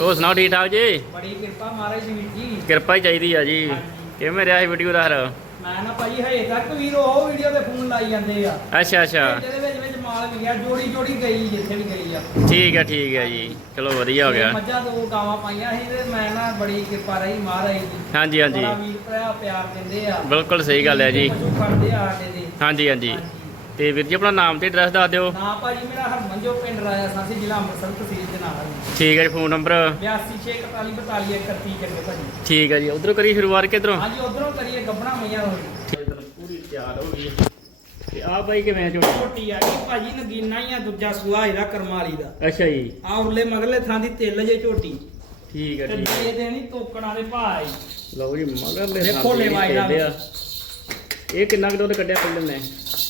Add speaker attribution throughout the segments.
Speaker 1: ਹੋਰ ਸੁਣਾਓ ਠੀਕ ਠਾਕ ਜੀ?
Speaker 2: ਬੜੀ ਕਿਰਪਾ ਮਹਾਰਾਜ ਜੀ
Speaker 1: ਕਿਰਪਾ ਹੀ ਚਾਹੀਦੀ ਆ ਜੀ। ਕਿਵੇਂ ਰਿਹਾ ਸੀ ਵੀਡੀਓ ਦਾ ਹਰ?
Speaker 2: ਮੈਂ ਨਾ ਭਾਈ ਹਜੇ ਤੱਕ ਵੀਰ ਉਹ ਵੀਡੀਓ ਤੇ ਫੋਨ ਲਾਈ ਜਾਂਦੇ ਆ।
Speaker 1: ਅੱਛਾ ਅੱਛਾ।
Speaker 2: ਜਿਹਦੇ ਵਿੱਚ ਵਿੱਚ ਮਾਲ ਗਿਆ ਜੋੜੀ ਜੋੜੀ ਗਈ ਜਿੱਥੇ ਵੀ ਗਈ ਆ।
Speaker 1: ਠੀਕ ਹੈ ਠੀਕ ਹੈ ਜੀ। ਚਲੋ ਵਧੀਆ ਹੋ ਗਿਆ।
Speaker 2: ਮੱਝਾਂ ਦੋ ਗਾਵਾਂ ਪਾਈਆਂ ਸੀ ਤੇ ਮੈਂ ਨਾ ਬੜੀ ਕਿਰਪਾ ਰਹੀ ਮਹਾਰਾਜ ਦੀ।
Speaker 1: ਹਾਂਜੀ ਹਾਂਜੀ।
Speaker 2: ਬੜਾ ਵੀਰ ਭਰਾ ਪਿਆਰ ਦਿੰਦੇ ਆ।
Speaker 1: ਬਿਲਕੁਲ ਸਹੀ ਗੱਲ ਹੈ ਜੀ।
Speaker 2: ਪਸ਼ੂ ਕਰਦੇ ਆ ਸਾਡੇ ਦੇ।
Speaker 1: ਹਾਂਜੀ ਹਾਂਜੀ। ਤੇ ਵੀਰ ਜੀ ਆਪਣਾ ਨਾਮ ਤੇ ਐਡਰੈਸ ਦੱਸ ਦਿਓ।
Speaker 2: ਨਾ ਭਾਜੀ ਮੇਰਾ ਹਰਮਨ ਜੋ ਪਿੰਡ ਰਾਇਆ ਸਾਸੀ ਜ਼ਿਲ੍ਹਾ ਅੰਮ੍ਰਿਤਸਰ ਤਹਿਸੀਲ ਜਨਾਲਾ
Speaker 1: ਠੀਕ ਹੈ ਜੀ ਫੋਨ ਨੰਬਰ
Speaker 2: 826442 31 ਚੰਗੇ ਭਾਜੀ।
Speaker 1: ਠੀਕ ਹੈ ਜੀ ਉਧਰੋਂ ਕਰੀ ਸ਼ੁਰੂਆਤ ਕਿਧਰੋਂ
Speaker 2: ਹਾਂਜੀ ਉਧਰੋਂ ਕਰੀਏ ਗੱਬਣਾ ਮਈਆਂ ਹੋਈ
Speaker 1: ਪੂਰੀ ਤਿਆਰ ਹੋ ਗਈ ਤੇ ਆ ਬਾਈ ਕਿਵੇਂ ਝੋਟੀ
Speaker 2: ਛੋਟੀ ਆ ਗਈ ਭਾਜੀ ਨਗੀਨਾ ਹੀ ਆ ਦੂਜਾ ਸੂਆ ਇਹਦਾ ਕਰਮਾਲੀ ਦਾ।
Speaker 1: ਅੱਛਾ ਜੀ।
Speaker 2: ਆ ਉਰਲੇ ਮਗਰਲੇ ਥਾਂ ਦੀ ਤਿੱਲ ਜੇ ਝੋਟੀ।
Speaker 1: ਠੀਕ ਹੈ
Speaker 2: ਤੇ
Speaker 1: ਠੀਕ ਹੈ
Speaker 2: ਦੇ ਦੇਣੀ ਤੋਕਣ ਵਾਲੇ ਭਾਈ
Speaker 1: ਲਓ ਜੀ ਮਗਰਲੇ
Speaker 2: ਦੇਖੋ
Speaker 1: ਥਾਂ ਤੇ ਕਹਿੰਦੇ ਆ। ਇਹ ਕਿੰਨਾ ਕੁ ਦੁੱਧ ਕੱਢਿਆ ਪਹਿਲਾਂ ਨੇ?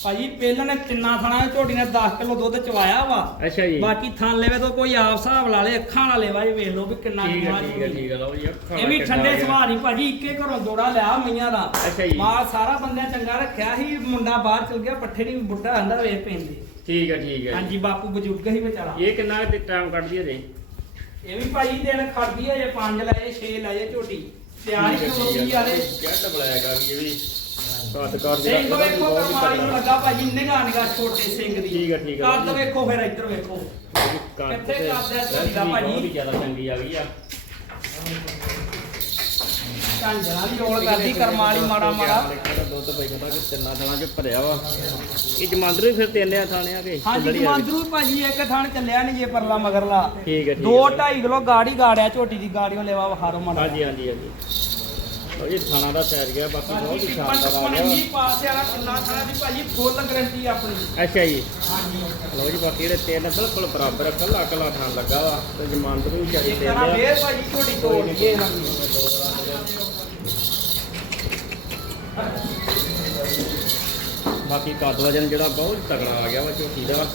Speaker 2: ਭਾਜੀ ਪਹਿਲਾਂ ਨੇ ਤਿੰਨਾਂ ਥਾਣਾ ਝੋਟੀ ਨੇ 10 ਕਿਲੋ ਦੁੱਧ ਚਵਾਇਆ ਵਾ।
Speaker 1: ਅੱਛਾ ਜੀ।
Speaker 2: ਬਾਕੀ ਥਾਂ ਲੈਵੇ ਤੋਂ ਕੋਈ ਆਪ ਹਿਸਾਬ ਲਾ ਲੇ ਅੱਖਾਂ ਨਾਲ ਲੈਵਾ ਇਹ ਵੇਖ ਲਓ ਵੀ ਕਿੰਨਾ
Speaker 1: ਠੀਕ ਹੈ ਠੀਕ ਹੈ ਠੀਕ ਹੈ ਲਓ ਜੀ ਅੱਖਾਂ
Speaker 2: ਇਹ ਵੀ ਠੰਡੇ ਨਹੀਂ ਭਾਜੀ ਇੱਕੇ ਘਰੋਂ ਦੋੜਾ ਲਿਆ ਮਈਆਂ ਦਾ।
Speaker 1: ਅੱਛਾ ਜੀ।
Speaker 2: ਮਾਲ ਸਾਰਾ ਬੰਦਿਆਂ ਚੰਗਾ ਰੱਖਿਆ ਸੀ ਮੁੰਡਾ ਬਾਹਰ ਚਲ ਗਿਆ ਪੱਠੇ ਨਹੀਂ ਬੁੱਢਾ ਆਂਦਾ ਵੇਖ ਪੈਂਦੇ
Speaker 1: ਠੀਕ ਹੈ ਠੀਕ ਹੈ
Speaker 2: ਹਾਂਜੀ ਬਾਪੂ ਬਜ਼ੁਰਗ ਸੀ ਵਿਚਾਰਾ।
Speaker 1: ਇਹ ਕਿੰਨਾ ਕੁ ਟਾਈਮ ਕੱਢਦੀ ਹੈ ਜੀ
Speaker 2: ਇਹ ਵੀ ਭਾਜੀ ਦਿਨ ਖੜਦੀ ਹੈ ਜੇ 5 ਲਏ 6 ਲਏ ਝੋਟੀ। ਤਿਆਰ ਹੀ ਖਲੋਤੀ ਆਲੇ
Speaker 1: ਕਿਹੜਾ ਬਲਾਇਆ ਕਰ ਇਹ ਵੀ। ਕੱਦ ਕੱਦ
Speaker 2: ਸਿੰਘ
Speaker 1: ਜਿਹੜਾ
Speaker 2: ਵੇਖੋ ਕਰਮਾਲੀ ਨੂੰ ਲੱਗਾ ਭਾਜੀ ਨਿਗਾਹ ਨਿਗਾਹ ਛੋਟੇ ਸਿੰਘ ਦੀ
Speaker 1: ਠੀਕ ਹੈ, ਠੀਕ ਹੈ।
Speaker 2: ਕੱਦ ਵੇਖੋ ਫਿਰ ਇੱਧਰ ਵੇਖੋ ਕਿੱਥੇ ਕੱਦ ਹੈ ਝੋਟੀ ਦਾ ਭਾਜੀ?
Speaker 1: ਬਹੁਤ ਹੀ ਜ਼ਿਆਦਾ ਚੰਗੀ ਆ ਗਈ ਆ
Speaker 2: ਝਾਂਜਰਾਂ ਦੀ ਰੋਲ ਕਰਦੀ ਕਰਮਾਲੀ ਮਾੜਾ ਮਾੜਾ
Speaker 1: ਦੁੱਧ ਪਈ ਪਤਾ ਕਿ ਤਿੰਨਾਂ ਥਾਣਾ ਚ ਭਰਿਆ ਵਾ ਇਹ ਜਮਾਂਦਰੂ ਹੀ ਫਿਰ ਤਿੰਨਿਆਂ ਥਾਣਿਆਂ ਕੇ
Speaker 2: ਹਾਂਜੀ
Speaker 1: ਚੱਲੜੀ ਆ ਗਈ।
Speaker 2: ਜਮਾਂਦਰੂ ਭਾਜੀ ਇੱਕ ਥਾਣ ਚੱਲਿਆ ਨਹੀਂ ਜੇ ਪਰਲਾ ਮਗਰਲਾ
Speaker 1: ਠੀਕ ਹੈ ਠੀਕ
Speaker 2: ਦੋ
Speaker 1: ਹੈ।
Speaker 2: 2.5 ਕਿਲੋ ਗਾੜੀ ਗਾੜਿਆ ਝੋਟੀ ਦੀ ਗਾੜੀਆਂ ਲੈਵਾ ਵਹਾਰੋ ਮਾੜਾ
Speaker 1: ਹਾਂਜੀ ਹਾਂਜੀ ਹਾਂਜੀ ਜੀ ਥਾਣਾ ਦਾ ਸੈਰ ਗਿਆ ਬਾਕੀ ਬਹੁਤ ਹੀ ਸ਼ਾਨਦਾਰ ਆ ਗਿਆ।
Speaker 2: ਇੰਨੀ ਪਾਸੇ ਵਾਲਾ ਕਿੰਨਾ ਥਾਣਾ ਦੀ ਭਾਜੀ ਫੁੱਲ ਗਰੰਟੀ ਆਪਣੀ।
Speaker 1: ਅੱਛਾ ਜੀ।
Speaker 2: ਹਾਂਜੀ।
Speaker 1: ਲਓ ਜੀ ਬਾਕੀ ਜਿਹੜੇ ਤਿੰਨ ਬਿਲਕੁਲ ਬਰਾਬਰ ਕੱਲਾ ਕੱਲਾ ਥਾਂ ਲੱਗਾ ਵਾ ਤੇ ਜਮਾਂਦਰੂ ਵੀ
Speaker 2: ਇੱਕ
Speaker 1: ਤੇ
Speaker 2: ਫੇਰ ਭਾਜੀ ਝੋਟੀ ਤੋੜ ਲਈਏ। ਇਹਨਾਂ ਦੀ
Speaker 1: ਬਾਕੀ ਕੱਦ ਵਜਨ ਜਿਹੜਾ ਬਹੁਤ ਤਗੜਾ ਆ ਗਿਆ ਵਾ ਝੋਟੀ ਦਾ।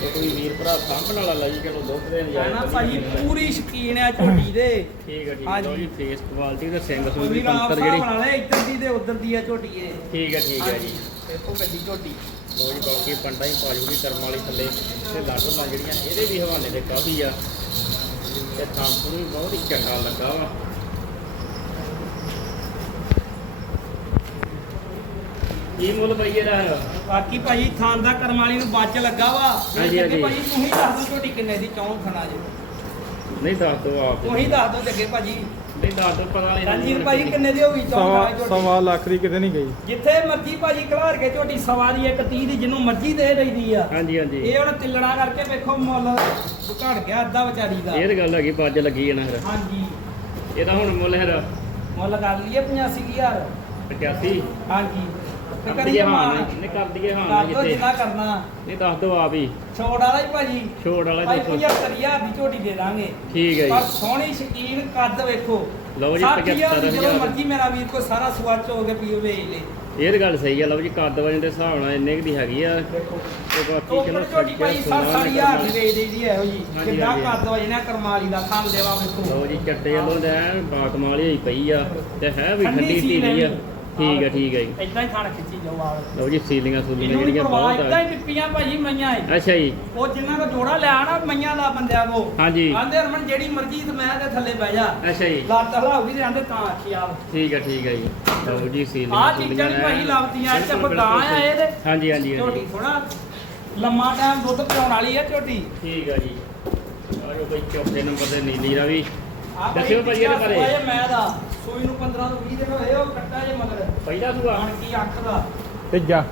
Speaker 1: ਤੇ ਕੋਈ ਵੀਰ ਭਰਾ ਸਾਂਭਣ ਵਾਲਾ ਲਈ ਚਲੋ ਦੁੱਧ ਦੇ
Speaker 2: ਹੈ ਨਾ ਭਾਜੀ ਪੂਰੀ ਸ਼ਕੀਨ ਹੈ ਝੋਟੀ ਦੇ
Speaker 1: ਠੀਕ ਹੈ ਠੀਕ ਹੈ
Speaker 2: ਹਾਂਜੀ।
Speaker 1: ਲਓ ਜੀ ਫੇਸ ਕੁਆਲਿਟੀ ਤੇ ਸਿੰਘ ਸੂਰ
Speaker 2: ਕੋਈ
Speaker 1: ਦੀ
Speaker 2: ਰਾਮ
Speaker 1: ਪੰਤਰ
Speaker 2: ਸਾਹਿਬ
Speaker 1: ਜਿਹੜੀ।
Speaker 2: ਨਾਲੇ ਇੱਧਰ ਦੀ ਤੇ ਉੱਧਰ ਦੀ ਹੈ ਝੋਟੀ ਇਹ।
Speaker 1: ਠੀਕ ਹੈ ਠੀਕ ਹੈ ਜੀ।
Speaker 2: ਦੇਖੋ ਗੱਡੀ ਝੋਟੀ।
Speaker 1: ਲਓ ਜੀ ਬਾਕੀ ਪੰਡਾ ਹੀ ਪਾਜੂਗੀ ਕਰਮ ਵਾਲੀ ਥੱਲੇ। ਤੇ ਲੱਗ ਲਾ ਜਿਹੜੀਆਂ ਇਹਦੇ ਵੀ ਹਵਾਲੇ ਦੇ ਕਾਫੀ ਆ। ਤੇ ਵੀ ਬਹੁਤ ਹੀ ਚੰਗਾ ਲੱਗਾ ਵਾ। ਕੀ ਮੁੱਲ ਪਈ ਇਹਦਾ?
Speaker 2: ਬਾਕੀ ਭਾਜੀ ਥਾਂ ਦਾ ਕਰਮ ਵਾਲੀ ਨੂੰ ਬੱਚ ਲੱਗਾ ਵਾ।
Speaker 1: ਹਾਂਜੀ,
Speaker 2: ਭਾਜੀ ਤੂੰ ਹੀ ਦੱਸ ਦੋ ਝੋਟੀ ਕਿੰਨੇ ਦੀ ਚੌਂ ਖਾਣਾ ਜੀ।
Speaker 1: ਨਹੀਂ ਦੱਸ ਦੋ ਆਪ।
Speaker 2: ਤੂੰ ਹੀ ਦੱਸ ਦੋ ਜੱਗੇ ਭਾਜੀ।
Speaker 1: ਨਹੀਂ ਦੱਸ ਦੋ ਪਤਾ ਨਹੀਂ
Speaker 2: ਰਣਜੀਤ ਭਾਜੀ ਕਿੰਨੇ ਦੀ। ਹੋਗੀ ਚੌਂ ਖਾਣਾ
Speaker 3: ਸਵਾ
Speaker 2: ਝੋਟੀ
Speaker 3: ਸਵਾ ਲੱਖ ਦੀ ਕਿਤੇ ਨਹੀਂ ਗਈ।
Speaker 2: ਜਿੱਥੇ ਮਰਜ਼ੀ ਭਾਜੀ ਖਲਾਰ ਕੇ ਝੋਟੀ ਸਵਾਰੀ ਇੱਕ 30 ਦੀ ਜਿਹਨੂੰ ਮਰਜ਼ੀ ਦੇ ਦਈਦੀ ਆ।
Speaker 1: ਹਾਂਜੀ ਹਾਂਜੀ।
Speaker 2: ਇਹ ਹੁਣ ਤਿੱਲਣਾ ਕਰਕੇ ਵੇਖੋ ਮੁੱਲ ਘੜ ਗਿਆ ਅੱਧਾ ਵਿਚਾਰੀ ਦਾ।
Speaker 1: ਇਹ ਤਾਂ ਗੱਲ ਹੈਗੀ ਪੱਜ ਲੱਗੀ ਹੈ ਨਾ ਫਿਰ।
Speaker 2: ਹਾਂਜੀ।
Speaker 1: ਇਹਦਾ ਹੁਣ ਮੁੱਲ ਹੈ
Speaker 2: ਮੁੱਲ ਕਰ ਲਈਏ 85000
Speaker 1: 85
Speaker 2: ਹਾਂਜੀ। ਤੇ
Speaker 1: ਕਰ
Speaker 2: ਕਰੀਏ
Speaker 1: ਹਾਂ
Speaker 2: ਮਾਨ
Speaker 1: ਨਹੀਂ ਕਰ ਦਈਏ ਹਾਂ
Speaker 2: ਕਰ ਦੋ
Speaker 1: ਜਿੱਥੇ
Speaker 2: ਜਿੰਨਾ ਕਰਨਾ।
Speaker 1: ਨਹੀਂ ਦੱਸ ਦੋ ਆਪ ਹੀ।
Speaker 2: ਛੋੜ ਵਾਲਾ ਹੀ ਭਾਜੀ।
Speaker 1: ਛੋੜ ਵਾਲਾ
Speaker 2: ਭਾਈ
Speaker 1: ਦੇਖੋ।
Speaker 2: 75000 ਦੀ ਝੋਟੀ ਦੇ ਦਾਂਗੇ।
Speaker 1: ਠੀਕ ਹੈ
Speaker 2: ਪਰ
Speaker 1: ਜੀ
Speaker 2: ਸੋਹਣੀ ਸ਼ਕੀਨ ਕੱਦ ਵੇਖੋ।
Speaker 1: ਲਓ ਜੀ
Speaker 2: 70000 ਦੀ ਜਦੋਂ
Speaker 1: 75000
Speaker 2: ਮਰਜ਼ੀ ਮੇਰਾ ਵੀਰ ਕੋ ਸਾਰਾ ਸਵਾਚ ਹੋ ਕੇ ਪੀਓ ਵੇਚ ਲੈ।
Speaker 1: ਇਹ ਤਾਂ ਗੱਲ ਸਹੀ ਆ ਲਓ ਜੀ ਕੱਦ ਵਜਨ ਦੇ ਹਿਸਾਬ ਨਾਲ ਇੰਨੇ ਕੁ ਦੀ ਹੈਗੀ ਆ।
Speaker 2: ਦੇਖੋ।
Speaker 1: ਤੇ ਬਾਕੀ ਚਲੋ
Speaker 2: ਝੋਟੀ ਭਾਈ
Speaker 1: ਸੋਨਾ
Speaker 2: ਹਜ਼ਾਰ ਦੀ ਵੇਚ ਦੇਈਦੀ ਇਹੋ ਜੀ।
Speaker 1: ਹਾਂਜੀ,
Speaker 2: ਕਿੰਨਾ
Speaker 1: ਹਾਂਜੀ।
Speaker 2: ਕੱਦ ਵਜਣਾ ਕਰਮਾਲੀ ਦਾ ਥਾਂ ਦੇਵਾ ਵੇਖੋ।
Speaker 1: ਲਓ ਜੀ ਚੱਟੇ ਵੱਲੋਂ ਦਾ ਬਾਕਮਾਲ ਹੋਈ ਪਈ ਆ। ਤੇ ਹੈ ਵੀ
Speaker 2: ਠੰਡੀ
Speaker 1: ਠੰਡੀ
Speaker 2: ਸੀਲ
Speaker 1: ਧੀਰੀ ਆ।
Speaker 2: ਹੈ।
Speaker 1: ਠੀਕ ਹੈ ਠੀਕ ਹੈ ਜੀ।
Speaker 2: ਇਦਾਂ ਹੀ ਖਾਣ ਖਿੱਚੀ ਜਾਓ ਆਲ
Speaker 1: ਲਓ ਜੀ
Speaker 2: ਇਹਨੂੰ ਨਹੀਂ
Speaker 1: ਜਿਹੜੀਆਂ ਬਹੁਤ
Speaker 2: ਇਦਾਂ ਹੀ ਟਿੱਪੀਆਂ ਭਾਜੀ ਮਈਆਂ ਏ
Speaker 1: ਅੱਛਾ ਜੀ।
Speaker 2: ਉਹ ਜਿੰਨਾ ਕੋ ਜੋੜਾ ਲਿਆ ਨਾ ਮਈਆਂ ਦਾ ਬੰਦਿਆਂ ਕੋ
Speaker 1: ਹਾਂਜੀ।
Speaker 2: ਆਂਦੇ ਹਰਮਨ ਜਿਹੜੀ ਮਰਜ਼ੀ ਤੇ ਮੈਂ ਤੇ ਥੱਲੇ ਬਹਿ ਜਾ।
Speaker 1: ਅੱਛਾ ਜੀ।
Speaker 2: ਲੱਤ ਹਲਾਉਗੀ ਤੇ ਆਂਦੇ ਤਾਂ ਆਖੀ ਆ
Speaker 1: ਠੀਕ ਹੈ ਠੀਕ ਹੈ ਜੀ। ਲਓ ਜੀ ਸੀਲੀਆਂ
Speaker 2: ਆ ਚੀਜ਼ਾਂ ਨਹੀਂ ਭਾਜੀ ਲੱਭਦੀਆਂ ਇਹ ਚ ਗਾਂ ਆ ਇਹ ਤੇ
Speaker 1: ਹਾਂਜੀ ਹਾਂਜੀ
Speaker 2: ਝੋਟੀ ਥੋੜਾ ਲੰਮਾ ਟਾਈਮ ਦੁੱਧ ਪਿਉਣ ਵਾਲੀ ਆ ਝੋਟੀ।
Speaker 1: ਠੀਕ ਆ ਜੀ। ਆਜੋ ਬਈ ਚੌਥੇ ਨੰਬਰ ਤੇ ਨੀਲੀ ਦਾ ਵੀ
Speaker 2: ਆ
Speaker 1: ਦੱਸਿਓ ਭਾਜੀ ਇਹਦੇ ਬਾਰੇ।
Speaker 2: ਮੈਂ ਦਾ। ਸੂਈ ਨੂੰ 15 ਤੋਂ 20 ਦਿਨ ਹੋਏ ਉਹ ਕੱਟਾ
Speaker 1: ਪਹਿਲਾ ਸੂਆ
Speaker 2: ਆਣ ਕੀ ਅੱਖ ਦਾ?
Speaker 3: ਤੀਜਾ।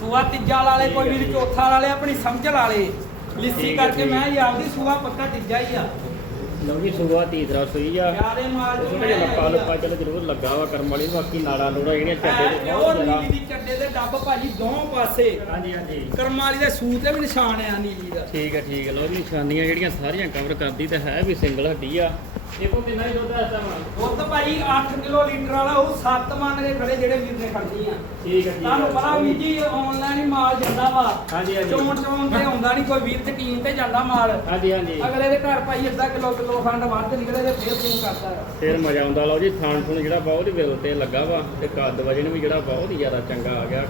Speaker 2: ਸੂਆ ਤੀਜਾ ਵਾਲੇ ਕੋਈ ਵੀ ਚੌਥਾ ਵਾਲੇ ਆਪਣੀ ਸਮਝ ਵਾਲੇ ਲਿੱਸੀ
Speaker 1: ਠੀਕ ਹੈ,
Speaker 2: ਕਰਕੇ। ਮੈਂ ਹੀ ਆਪਦੀ ਸੂਆ ਪੱਕਾ ਤੀਜਾ ਹੀ ਆ।
Speaker 1: ਲਓ ਜੀ ਸੂਆ ਤੀਸਰਾ ਸੂਈ ਆ।
Speaker 2: ਯਾਰੇ ਮਾਲ
Speaker 1: ਉਸ ਵਿੱਚ ਲੱਪਾ ਲੱਪਾ ਚਲੋ ਜ਼ਰੂਰ ਲੱਗਾ ਵਾ ਕਰਮ ਵਾਲੀ ਬਾਕੀ ਨਾੜਾ ਲੋੜਾ ਜਿਹੜੀਆਂ ਚੱਡੇ ਦੇ ਬਹੁਤ ਜ਼ਿਆਦਾ।
Speaker 2: ਨੀਲੀ ਦੀ ਚੱਡੇ ਦੇ ਡੱਬ ਭਾਜੀ ਦੋਵੇਂ ਪਾਸੇ?
Speaker 1: ਹਾਂਜੀ ਹਾਂਜੀ।
Speaker 2: ਕਰਮਾਂ ਵਾਲੀ ਦੇ ਸੂਤ ਤੇ ਵੀ ਨਿਸ਼ਾਨ ਆ ਨੀਲੀ ਦਾ।
Speaker 1: ਠੀਕ ਹੈ ਠੀਕ ਲਓ ਜੀ ਨਿਸ਼ਾਨੀਆਂ ਜਿਹੜੀਆਂ ਸਾਰੀਆਂ ਕਵਰ ਕਰਦੀ ਤੇ ਹੈ ਵੀ ਸਿੰਗਲ ਹੱਡੀ ਆ। ਦੇਖੋ ਕਿੰਨਾ ਹੀ ਦੁੱਧ ਆ ਇਸ ਟਾਈਮ
Speaker 2: ਦੁੱਧ ਭਾਈ 8 ਕਿਲੋ ਲੀਟਰ ਵਾਲਾ ਉਹ 7 ਮੰਨ ਕੇ ਖੜੇ ਜਿਹੜੇ ਵੀਰ ਨੇ ਖੜਦੀ ਆ।
Speaker 1: ਠੀਕ ਹੈ
Speaker 2: ਤੁਹਾਨੂੰ ਪਤਾ ਵੀ ਜੀ ਆਨਲਾਈਨ ਹੀ ਮਾਲ ਜਾਂਦਾ ਵਾ।
Speaker 1: ਹਾਂਜੀ ਹਾਂਜੀ।
Speaker 2: ਚੋਣ ਚੋਣ ਤੇ ਆਉਂਦਾ ਨਹੀਂ ਕੋਈ ਵੀਰ ਯਕੀਨ ਤੇ ਜਾਂਦਾ ਮਾਲ।
Speaker 1: ਹਾਂਜੀ ਹਾਂਜੀ।
Speaker 2: ਅਗਲੇ ਦੇ ਘਰ ਭਾਈ ਅੱਧਾ ਕਿਲੋ ਕਿਲੋ ਖੰਡ ਵੱਧ ਨਿਕਲੇ ਤੇ ਫੇਰ ਫੋਨ ਕਰਦਾ ਆ
Speaker 1: ਫੇਰ ਮਜ਼ਾ ਆਉਂਦਾ ਲਓ ਜੀ ਥਾਣ ਥੁਣ ਜਿਹੜਾ ਬਹੁਤ ਹੀ ਵਿਲ ਤੇ ਲੱਗਾ ਵਾ ਤੇ ਕੱਦ ਵਜਨ ਵੀ ਜਿਹੜਾ ਬਹੁਤ ਹੀ ਜ਼ਿਆਦਾ ਚੰਗਾ ਆ ਗਿਆ।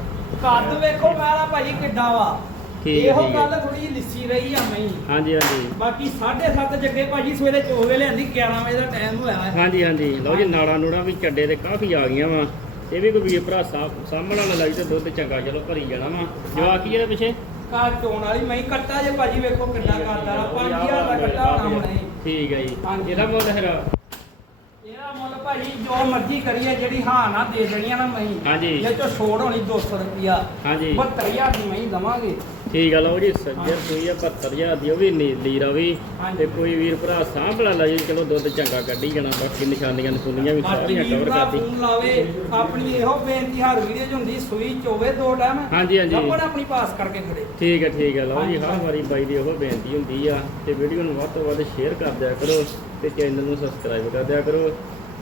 Speaker 2: ਕੱਦ ਵੇਖੋ ਮੇਰਾ ਭਾਜੀ ਕਿੱਡਾ ਵਾ।
Speaker 1: ਠੀਕ
Speaker 2: ਇਹੋ। ਗੱਲ ਥੋੜੀ ਜਿਹੀ ਲਿੱਸੀ ਰਹੀ ਆ ਮੈਂ।
Speaker 1: ਹਾਂਜੀ ਹਾਂਜੀ।
Speaker 2: ਬਾਕੀ 7:30 ਜੱਗੇ ਭਾਜੀ ਸਵੇਰੇ ਚੋਵੇ ਲਿਆਂਦੀ 11 ਵਜੇ ਦਾ ਟਾਈਮ ਹੋਇਆ
Speaker 1: ਹਾਂਜੀ ਹਾਂਜੀ। ਲਓ ਜੀ ਨਾੜਾ ਨੂੜਾ ਵੀ ਚੱਡੇ ਤੇ ਕਾਫੀ ਆ ਗਈਆਂ ਵਾ। ਇਹ ਵੀ ਕੋਈ ਵੀਰ ਭਰਾ ਸਾਹ- ਸਾਹਮਣਾ ਨਾ ਲਾਈ ਤੇ ਦੁੱਧ ਚੰਗਾ ਚਲੋ ਭਰੀ ਜਾਣਾ ਵਾ। ਜਵਾਕ ਕੀ ਇਹਦੇ ਪਿੱਛੇ?
Speaker 2: ਘਰ ਚੋਣ ਵਾਲੀ ਮੈਂ ਕੱਟਾ ਜੇ ਭਾਜੀ ਵੇਖੋ ਕਿੰਨਾ ਕਰਦਾ 5000 ਦਾ ਕੱਟਾ ਹੋਣਾ ਹੁਣ।
Speaker 1: ਠੀਕ ਹੈ ਜੀ
Speaker 2: ਹਾਂਜੀ।
Speaker 1: ਇਹਦਾ ਮੁੱਲ ਫਿਰ
Speaker 2: ਭਾਜੀ ਜੋ ਮਰਜ਼ੀ ਕਰੀਏ ਜਿਹੜੀ ਹਾਂ ਨਾ ਦੇ ਦੇਣੀਆਂ ਨਾ ਮੈਂ
Speaker 1: ਹਾਂਜੀ।
Speaker 2: ਇਹ ਚੋਂ ਛੋੜ ਹੋਣੀ 200 ਰੁਪਿਆ
Speaker 1: ਹਾਂਜੀ
Speaker 2: 72000 ਦੀ ਮੈਂ ਦਵਾਂਗੇ
Speaker 1: ਠੀਕ ਆ ਲਓ ਜੀ ਸੱਜਰ ਸੂਈ ਆ 72000 ਦੀ ਉਹ ਵੀ ਨੀਲੀ ਰਵੀ
Speaker 2: ਹਾਂਜੀ।
Speaker 1: ਤੇ ਕੋਈ ਵੀਰ ਭਰਾ ਸਾਂਭਲਾ ਲੈ ਜੀ ਚਲੋ ਦੁੱਧ ਚੰਗਾ ਕੱਢੀ ਜਾਣਾ ਬਾਕੀ ਨਿਸ਼ਾਨੀਆਂ ਨਸੂਲੀਆਂ ਵੀ
Speaker 2: ਬਾਕੀ
Speaker 1: ਸਾਰੀਆਂ
Speaker 2: ਵੀਰ
Speaker 1: ਕਵਰ
Speaker 2: ਦਾ
Speaker 1: ਕਰਦੀ
Speaker 2: ਫੋਨ ਲਾਵੇ ਆਪਣੀ ਇਹੋ ਬੇਨਤੀ ਹਰ ਵੀਡੀਓ 'ਚ ਹੁੰਦੀ ਸੂਈ ਚੋਵੇ ਦੋ ਟਾਈਮ
Speaker 1: ਹਾਂਜੀ, ਹਾਂਜੀ।
Speaker 2: ਲੱਭਣ ਆਪਣੀ ਪਾਸ ਕਰਕੇ ਖੜੇ
Speaker 1: ਠੀਕ ਹੈ ਠੀਕ ਹੈ ਲਓ ਜੀ ਹਰ। ਵਾਰੀ ਬਾਈ ਦੀ ਉਹ ਬੇਨਤੀ ਹੁੰਦੀ ਆ ਤੇ ਵੀਡੀਓ ਨੂੰ ਵੱਧ ਤੋਂ ਵੱਧ ਸ਼ੇਅਰ ਕਰ ਦਿਆ ਕਰੋ ਤੇ ਚੈਨਲ ਨੂੰ ਸਬਸਕ੍ਰਾਈਬ ਕਰ ਦਿਆ ਕਰੋ